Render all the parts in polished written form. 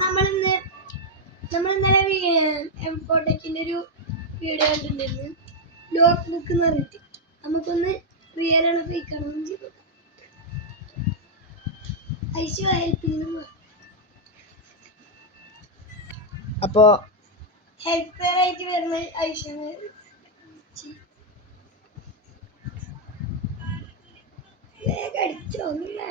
നമ്മളിന്ന് നമ്മളിന്നലെ എംഫോടെക്കിന്റെ ഒരു വീഡിയോ കണ്ടിട്ടുണ്ടായിരുന്നു. ലോക്ക് ബുക്ക് എന്ന് പറഞ്ഞിട്ട് നമുക്കൊന്ന് റിയൽ ആണ് ഫേക്ക് ആണോ ചെയ്തു. ഐശു ഹെൽപ്പിംഗ് അപ്പോ ഹെൽപ്പർ ആയിട്ട് വരുന്ന ഐശു അടിച്ചോന്നില്ലേ.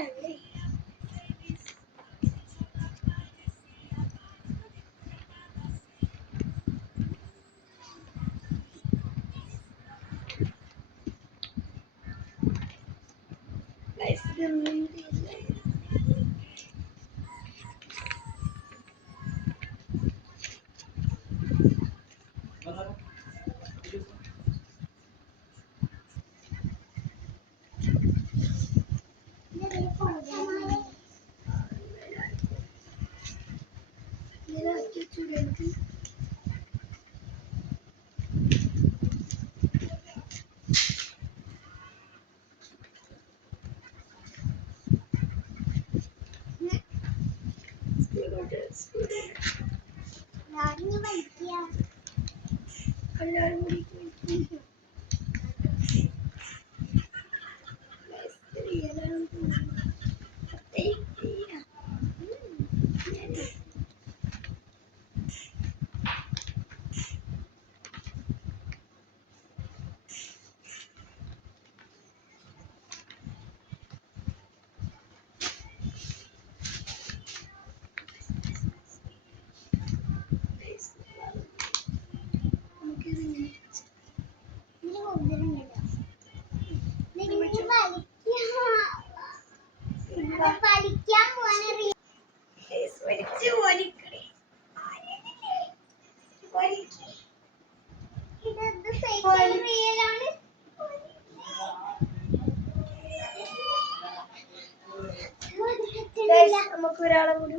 നമുക്ക് ഒരാളെ കൂടി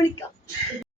വിളിക്കാം.